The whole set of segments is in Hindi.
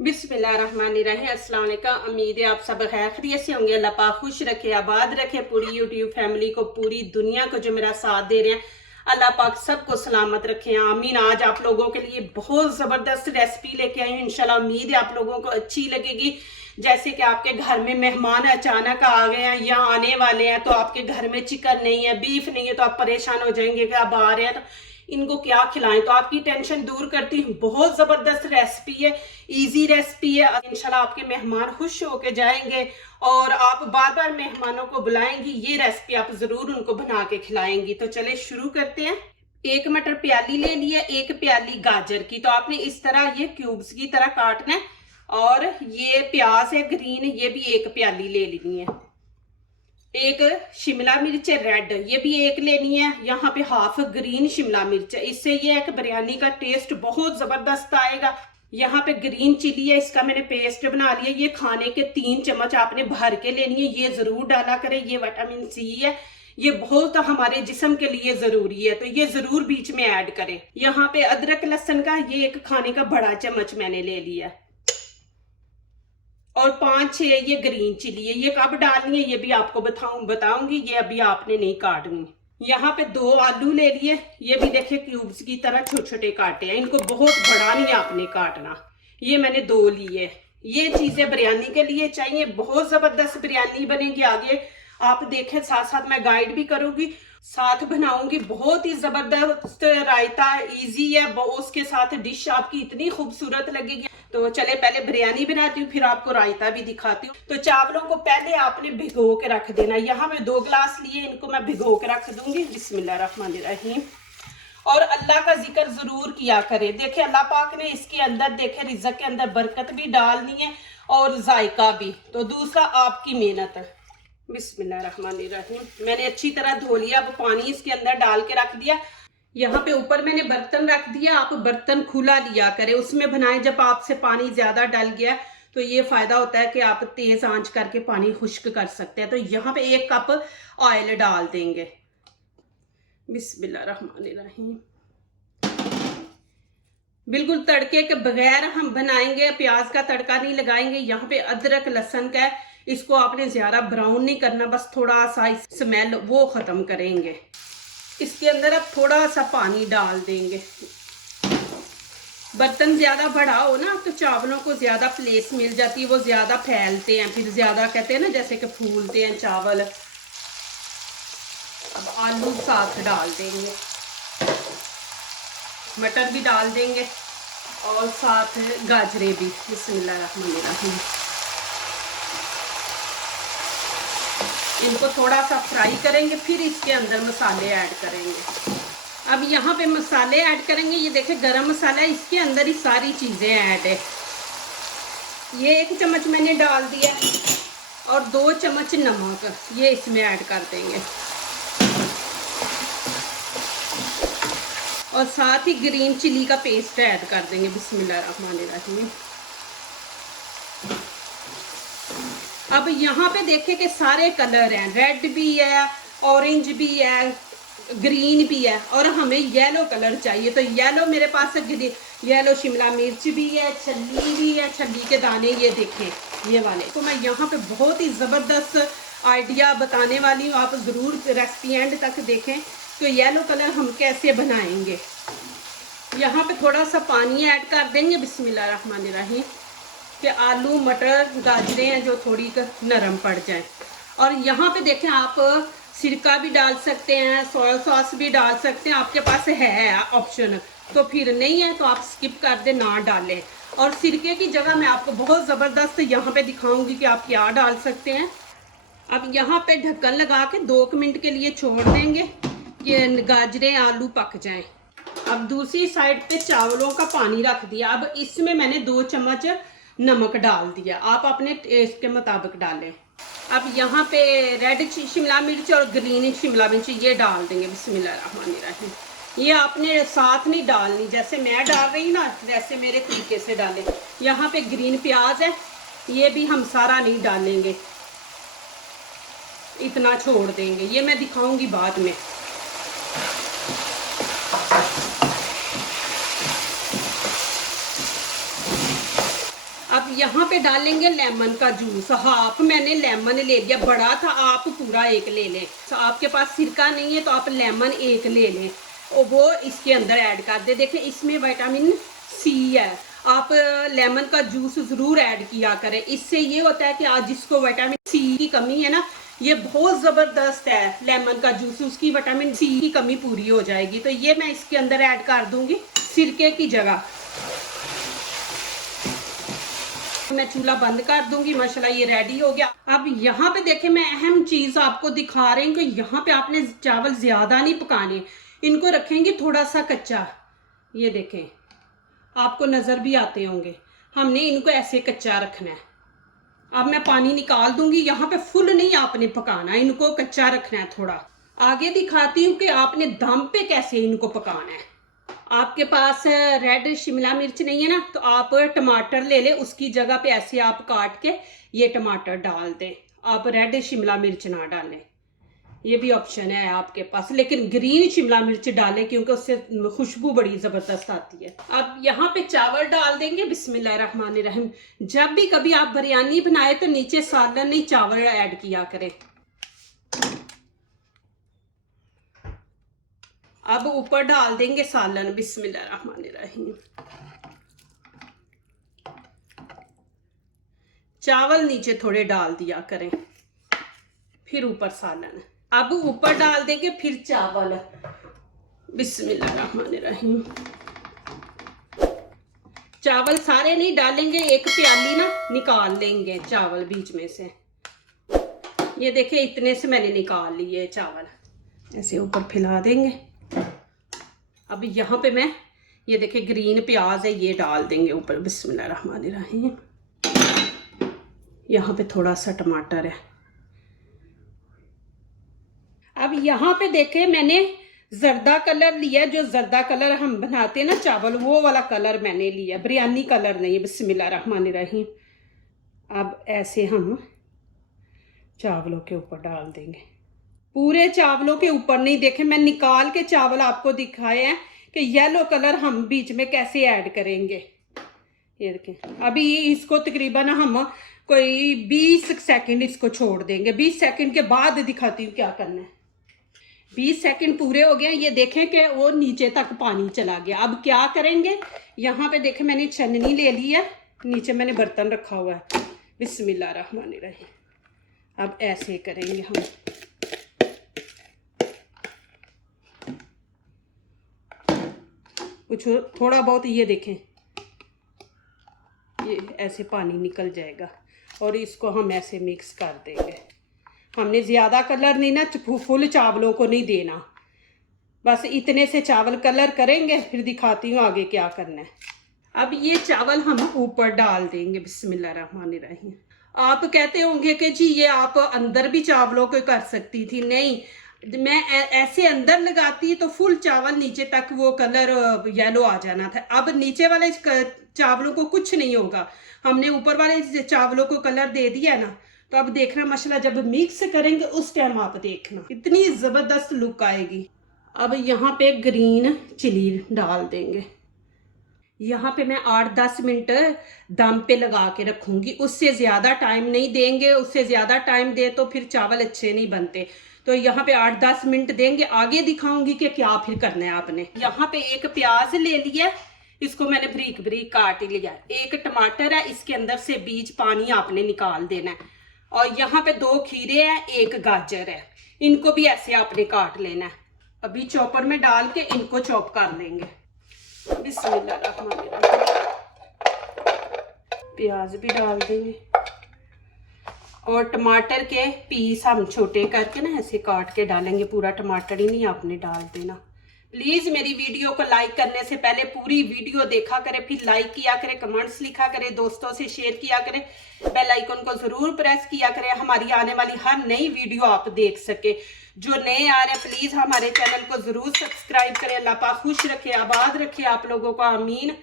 बिस्मिल्लाहिर्रहमानिर्रहीम। अस्सलाम वालेकुम। उम्मीद है आप सब खैरियत से होंगे। अल्लाह पाक खुश रखे, आबाद रखे पूरी यूट्यूब फैमिली को, पूरी दुनिया को जो मेरा साथ दे रहे हैं। अल्लाह पाक सबको सलामत रखे, आमीन। आज आप लोगों के लिए बहुत ज़बरदस्त रेसिपी लेके आई हूँ। इंशाल्लाह उम्मीद है आप लोगों को अच्छी लगेगी। जैसे कि आपके घर में मेहमान अचानक आ गए हैं या आने वाले हैं, तो आपके घर में चिकन नहीं है, बीफ नहीं है, तो आप परेशान हो जाएंगे कि अब आ रहे हैं तो इनको क्या खिलाएं। तो आपकी टेंशन दूर करती हूँ। बहुत ज़बरदस्त रेसिपी है, इजी रेसिपी है। इंशाल्लाह आपके मेहमान खुश होके जाएंगे और आप बार बार मेहमानों को बुलाएंगी। ये रेसिपी आप ज़रूर उनको बना के खिलाएंगी। तो चले शुरू करते हैं। एक मटर प्याली ले लिया, एक प्याली गाजर की। तो आपने इस तरह ये क्यूब्स की तरह काटना है। और ये प्याज है ग्रीन, ये भी एक प्याली ले लेनी है। एक शिमला मिर्च रेड, ये भी एक लेनी है। यहाँ पे हाफ ग्रीन शिमला मिर्च है, इससे ये है कि बिरयानी का टेस्ट बहुत जबरदस्त आएगा। यहाँ पे ग्रीन चिली है, इसका मैंने पेस्ट बना लिया। ये खाने के 3 चम्मच आपने भर के लेनी है, ये जरूर डाला करें। ये विटामिन सी है, ये बहुत हमारे जिस्म के लिए जरूरी है, तो ये जरूर बीच में ऐड करें। यहाँ पे अदरक लहसुन का ये एक खाने का बड़ा चम्मच मैंने ले लिया। और 5-6 ये ग्रीन चिली है। ये कब डालनी है ये भी आपको बताऊंगी। ये अभी आपने नहीं काटनी। यहाँ पे 2 आलू ले लिए, ये भी देखिए क्यूब्स की तरह छोटे छोटे काटे हैं। इनको बहुत बड़ा नहीं आपने काटना। ये मैंने 2 लिए। ये चीजें बिरयानी के लिए चाहिए, बहुत जबरदस्त बिरयानी बनेगी। आगे आप देखें, साथ साथ मैं गाइड भी करूंगी, साथ बनाऊंगी। बहुत ही जबरदस्त रायता, इजी है। उसके साथ डिश आपकी इतनी खूबसूरत लगेगी। तो चले पहले बिरयानी बनाती हूँ, फिर आपको रायता भी दिखाती हूँ। तो चावलों को पहले आपने भिगो के रख देना। यहाँ मैं 2 गिलास लिए, इनको मैं भिगो के रख दूंगी। बिस्मिल्लाहिर्रहमानिर्रहीम। और अल्लाह का जिक्र जरूर किया करे। देखे अल्लाह पाक ने इसके अंदर देखे रिज़्क़ के अंदर बरकत भी डालनी है और जायका भी। तो दूसरा आपकी मेहनत है। बिस्मिल्लाहिर्रहमानिर्रहीम। मैंने अच्छी तरह धो लिया। अब पानी इसके अंदर डाल के रख दिया। यहाँ पे ऊपर मैंने बर्तन रख दिया। आप बर्तन खुला लिया करें, उसमें बनाएं। जब आपसे पानी ज्यादा डल गया तो ये फायदा होता है कि आप तेज आंच करके पानी खुश्क कर सकते हैं। तो यहाँ पे 1 कप ऑयल डाल देंगे। बिस्मिल्लाहिर्रहमानिर्रहीम। बिल्कुल तड़के के बगैर हम बनाएंगे, प्याज का तड़का नहीं लगाएंगे। यहाँ पे अदरक लहसुन का है, इसको आपने ज्यादा ब्राउन नहीं करना, बस थोड़ा सा स्मेल वो खत्म करेंगे। इसके अंदर अब थोड़ा सा पानी डाल देंगे। बर्तन ज्यादा बड़ा हो ना तो चावलों को ज्यादा प्लेस मिल जाती है, वो ज्यादा फैलते हैं, फिर ज्यादा कहते हैं ना जैसे कि फूलते हैं चावल। अब आलू साथ डाल देंगे, मटर भी डाल देंगे और साथ गाजरे भी। बिस्मिल्लाहिर्रहमानिर्रहीम। इनको थोड़ा सा फ्राई करेंगे, फिर इसके अंदर मसाले ऐड करेंगे। अब यहाँ पे मसाले ऐड करेंगे। ये देखे गरम मसाला है, इसके अंदर ही सारी चीज़ें ऐड है। ये 1 चम्मच मैंने डाल दिया और 2 चम्मच नमक ये इसमें ऐड कर देंगे। और साथ ही ग्रीन चिली का पेस्ट ऐड कर देंगे। बिस्मिल्लाहिर्रहमानिर्रहीम। अब यहाँ पे देखें कि सारे कलर हैं, रेड भी है, ऑरेंज भी है, ग्रीन भी है और हमें येलो कलर चाहिए। तो येलो मेरे पास येलो शिमला मिर्च भी है, छल्ली भी है, छल्ली के दाने ये देखें ये वाले। तो मैं यहाँ पे बहुत ही ज़बरदस्त आइडिया बताने वाली हूँ, आप ज़रूर रेसिपी एंड तक देखें। तो येलो कलर हम कैसे बनाएंगे। यहाँ पे थोड़ा सा पानी ऐड कर देंगे। बिस्मिल्लाहिर्रहमानिर्रहीम। कि आलू मटर गाजरें हैं जो थोड़ी नरम पड़ जाए। और यहाँ पे देखें, आप सिरका भी डाल सकते हैं, सोया सॉस भी डाल सकते हैं, आपके पास है ऑप्शन। तो फिर नहीं है तो आप स्किप कर दे, ना डालें। और सिरके की जगह मैं आपको बहुत ज़बरदस्त यहाँ पे दिखाऊंगी कि आप क्या डाल सकते हैं। अब यहाँ पे ढक्कन लगा के 2 मिनट के लिए छोड़ देंगे, ये गाजरें आलू पक जाएं। अब दूसरी साइड पे चावलों का पानी रख दिया। अब इसमें मैंने 2 चम्मच नमक डाल दिया, आप अपने टेस्ट के मुताबिक डालें। अब यहाँ पे रेड शिमला मिर्च और ग्रीन शिमला मिर्च ये डाल देंगे। बिस्मिल्लाहिर्रहमानिर्रहीम। ये आपने साथ नहीं डालनी, जैसे मैं डाल रही ना वैसे मेरे तरीके से डालें। यहाँ पे ग्रीन प्याज है, ये भी हम सारा नहीं डालेंगे, इतना छोड़ देंगे, ये मैं दिखाऊंगी बाद में। अब यहाँ पे डालेंगे लेमन का जूस। हाफ मैंने लेमन ले लिया, बड़ा था, आप पूरा एक ले लें। तो आपके पास सिरका नहीं है तो आप लेमन एक ले लें और वो इसके अंदर ऐड कर दे। देखें इसमें विटामिन सी है, आप लेमन का जूस ज़रूर ऐड किया करें। इससे ये होता है कि आज जिसको विटामिन सी की कमी है ना, ये बहुत ज़बरदस्त है लेमन का जूस, उसकी विटामिन सी की कमी पूरी हो जाएगी। तो ये मैं इसके अंदर ऐड कर दूंगी सिरके की जगह। मैं चूल्हा बंद कर दूंगी। माशाल्लाह ये रेडी हो गया। अब यहाँ पे देखें, मैं अहम चीज़ आपको दिखा रही हूँ कि यहाँ पे आपने चावल ज़्यादा नहीं पकाने, इनको रखेंगे थोड़ा सा कच्चा। ये देखें, आपको नज़र भी आते होंगे, हमने इनको ऐसे कच्चा रखना है। अब मैं पानी निकाल दूंगी। यहाँ पे फुल नहीं आपने पकाना, इनको कच्चा रखना है थोड़ा। आगे दिखाती हूँ कि आपने दम पे कैसे इनको पकाना है। आपके पास रेड शिमला मिर्च नहीं है ना, तो आप टमाटर ले ले, उसकी जगह पे ऐसे आप काट के ये टमाटर डाल दें। आप रेड शिमला मिर्च ना डालें, ये भी ऑप्शन है आपके पास, लेकिन ग्रीन शिमला मिर्च डालें क्योंकि उससे खुशबू बड़ी ज़बरदस्त आती है। अब यहाँ पे चावल डाल देंगे। बिस्मिल्लाहिर्रहमानिर्रहीम। जब भी कभी आप बिरयानी बनाए तो नीचे सालन नहीं चावल ऐड किया करें। अब ऊपर डाल देंगे सालन। बिस्मिल्लाहिर्रहमानिर्रहीम। चावल नीचे थोड़े डाल दिया करें, फिर ऊपर सालन। अब ऊपर डाल देंगे फिर चावल। बिस्मिल्लाहिर्रहमानिर्रहीम। चावल सारे नहीं डालेंगे, एक प्याली ना निकाल लेंगे चावल बीच में से। ये देखिए इतने से मैंने निकाल लिए चावल, ऐसे ऊपर फैला देंगे। अब यहाँ पे मैं ये देखिए ग्रीन प्याज है, ये डाल देंगे ऊपर। बिस्मिल्लाहिर्रहमानिर्रहीम। यहाँ पे थोड़ा सा टमाटर है। अब यहाँ पे देखे मैंने जर्दा कलर लिया, जो जर्दा कलर हम बनाते हैं ना चावल, वो वाला कलर मैंने लिया, बिरयानी कलर नहीं। बिस्मिल्लाहिर्रहमानिर्रहीम। अब ऐसे हम चावलों के ऊपर डाल देंगे, पूरे चावलों के ऊपर नहीं। देखे मैं निकाल के चावल आपको दिखाए हैं कि येलो कलर हम बीच में कैसे ऐड करेंगे। ये देखें, अभी इसको तकरीबन हम कोई 20 सेकंड इसको छोड़ देंगे। 20 सेकंड के बाद दिखाती हूँ क्या करना है। 20 सेकंड पूरे हो गए। ये देखें कि वो नीचे तक पानी चला गया। अब क्या करेंगे, यहाँ पे देखें मैंने छन्नी ले ली है, नीचे मैंने बर्तन रखा हुआ है। बिस्मिल्लाहिर्रहमानिर्रहीम। अब ऐसे करेंगे हम। कुछ थोड़ा बहुत ये देखें, ये ऐसे पानी निकल जाएगा और इसको हम ऐसे मिक्स कर देंगे। हमने ज़्यादा कलर नहीं ना, फुल चावलों को नहीं देना, बस इतने से चावल कलर करेंगे। फिर दिखाती हूँ आगे क्या करना है। अब ये चावल हम ऊपर डाल देंगे। बिस्मिल्लाहिर्रहमानिर्रहीम। आप कहते होंगे कि जी ये आप अंदर भी चावलों को कर सकती थी। नहीं, मैं ऐसे अंदर लगाती तो फुल चावल नीचे तक वो कलर येलो आ जाना था। अब नीचे वाले चावलों को कुछ नहीं होगा, हमने ऊपर वाले चावलों को कलर दे दिया ना। तो अब देखना माशाल्लाह जब मिक्स करेंगे उस टाइम आप देखना इतनी ज़बरदस्त लुक आएगी। अब यहाँ पे ग्रीन चिली डाल देंगे। यहाँ पे मैं 8-10 मिनट दम पे लगा के रखूँगी, उससे ज़्यादा टाइम नहीं देंगे। उससे ज़्यादा टाइम दे तो फिर चावल अच्छे नहीं बनते। तो यहाँ पे 8-10 मिनट देंगे। आगे दिखाऊंगी कि क्या फिर करना है आपने। यहाँ पे एक प्याज ले लिया, इसको मैंने बारीक बारीक काट लिया। एक टमाटर है, इसके अंदर से बीज पानी आपने निकाल देना है। और यहाँ पे 2 खीरे हैं, 1 गाजर है, इनको भी ऐसे आपने काट लेना है। अभी चॉपर में डाल के इनको चॉप कर लेंगे। बिस्मिल्लाहिर्रहमानिर्रहीम। प्याज भी डाल देंगे और टमाटर के पीस हम छोटे करके ना ऐसे काट के डालेंगे। पूरा टमाटर ही नहीं आपने डाल देना। प्लीज़ मेरी वीडियो को लाइक करने से पहले पूरी वीडियो देखा करें, फिर लाइक किया करें, कमेंट्स लिखा करें, दोस्तों से शेयर किया करें, बेल आइकन को ज़रूर प्रेस किया करें, हमारी आने वाली हर नई वीडियो आप देख सके। जो नए आ रहे हैं प्लीज़ हमारे चैनल को ज़रूर सब्सक्राइब करें। अल्लाह पाक खुश रखे, आबाद रखे आप लोगों को, आमीन।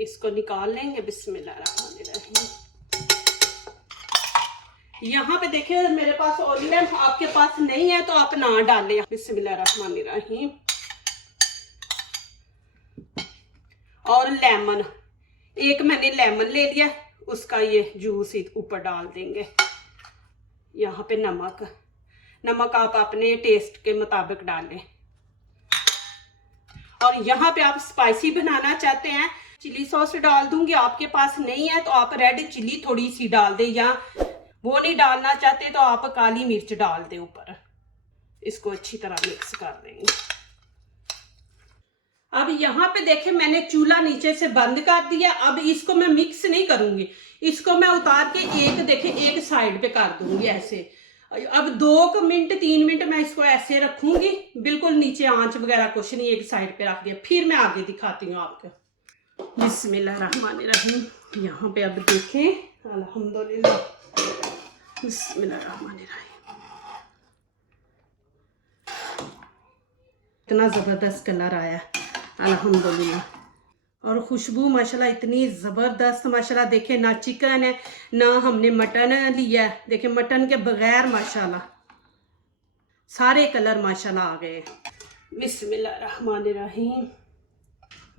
इसको निकाल लेंगे। बिस्मिल्लाहिर्रहमानिर्रहीम। यहाँ पे देखिए मेरे पास ऑलिव है, आपके पास नहीं है तो आप ना डालें। बिस्मिल्लाहिर्रहमानिर्रहीम। और लेमन, एक मैंने लेमन ले लिया, उसका ये जूस ऊपर डाल देंगे। यहाँ पे नमक आप अपने टेस्ट के मुताबिक डालें। और यहाँ पे आप स्पाइसी बनाना चाहते हैं, चिली सॉस डाल दूंगी, आपके पास नहीं है तो आप रेड चिली थोड़ी सी डाल दें, या वो नहीं डालना चाहते तो आप काली मिर्च डाल दें ऊपर। इसको अच्छी तरह मिक्स कर देंगे। अब यहाँ पे देखें मैंने चूल्हा नीचे से बंद कर दिया। अब इसको मैं मिक्स नहीं करूंगी, इसको मैं उतार के एक साइड पे कर दूंगी ऐसे। अब 2 मिनट 3 मिनट मैं इसको ऐसे रखूंगी, बिल्कुल नीचे आंच वगैरह कुछ नहीं, एक साइड पे रख दिया। फिर मैं आगे दिखाती हूँ आपको। बिस्मिल्लाहिर्रहमानिर्रहीम। यहाँ पे अब देखें अल्हम्दुलिल्लाह। बिस्मिल्लाहिर्रहमानिर्रहीम। इतना ज़बरदस्त कलर आया अल्हम्दुलिल्लाह। और खुशबू माशाल्लाह इतनी ज़बरदस्त माशाल्लाह। देखें ना चिकन है ना हमने मटन लिया है, देखें मटन के बगैर माशाल्लाह सारे कलर माशाल्लाह आ गए। बिस्मिल्लाहिर्रहमानिर्रहीम।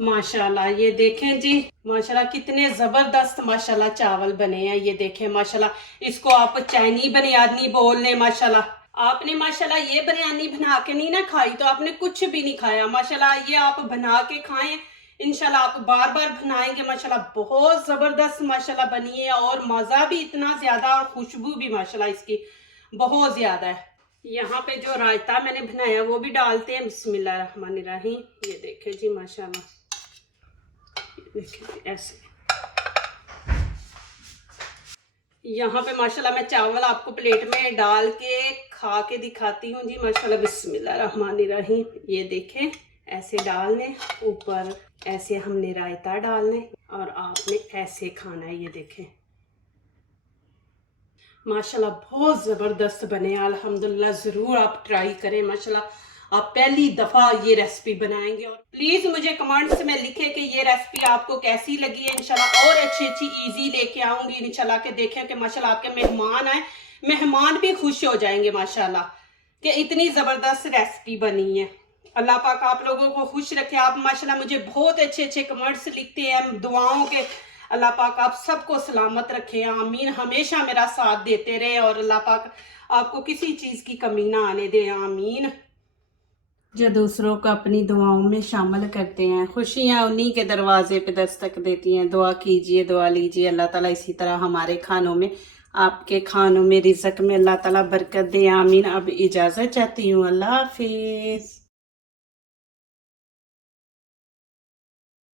माशाल्लाह ये देखें जी माशाल्लाह कितने ज़बरदस्त माशाल्लाह चावल बने हैं। ये देखें माशाल्लाह, इसको आप चाइनी बिरयानी बोल लें माशाल्लाह। आपने माशाल्लाह ये बिरयानी बना के नहीं ना खाई तो आपने कुछ भी नहीं खाया माशाल्लाह। ये आप बना के खाएं, इंशाल्लाह आप बार बार बनाएंगे माशाल्लाह। बहुत ज़बरदस्त माशाल्लाह बनी है और मज़ा भी इतना ज़्यादा और खुशबू भी माशाल्लाह इसकी बहुत ज़्यादा है। यहाँ पे जो रायता मैंने बनाया वो भी डालते हैं। बिस्मिल्लाहिर्रहमानिर्रहीम। ये देखें जी माशाल्लाह, देखिए ऐसे। यहाँ पे माशाल्लाह मैं चावल आपको प्लेट में डाल के खा के दिखाती हूँ जी माशाल्लाह। बिस्मिल्लाहिर्रहमानिर्रहीम। ये देखें ऐसे डालने, ऊपर ऐसे हमने रायता डालने और आपने ऐसे खाना है। ये देखें माशाल्लाह बहुत ज़बरदस्त बने अल्हम्दुलिल्लाह। ज़रूर आप ट्राई करें माशाल्लाह। आप पहली दफ़ा ये रेसिपी बनाएंगे और प्लीज़ मुझे कमेंट्स में लिखें कि ये रेसिपी आपको कैसी लगी है। इंशाल्लाह और अच्छी इजी लेके आऊँगी इंशाल्लाह। के देखें कि माशाल्लाह आपके मेहमान आए, मेहमान भी खुश हो जाएंगे माशाल्लाह कि इतनी ज़बरदस्त रेसिपी बनी है। अल्लाह पाक आप लोगों को खुश रखे। आप माशाल्लाह मुझे बहुत अच्छे कमेंट्स लिखते हैं दुआओं के। अल्लाह पाक आप सबको सलामत रखे, आमीन। हमेशा मेरा साथ देते रहे और अल्लाह पाक आपको किसी चीज़ की कमी ना आने दे, आमीन। जो दूसरों को अपनी दुआओं में शामिल करते हैं, खुशियाँ उन्हीं के दरवाजे पे दस्तक देती हैं। दुआ कीजिए, दुआ लीजिए। अल्लाह ताला इसी तरह हमारे खानों में, आपके खानों में, रिज़्क़ में अल्लाह ताला बरकत दे, आमीन। अब इजाज़त चाहती हूँ, अल्लाह हाफिज़।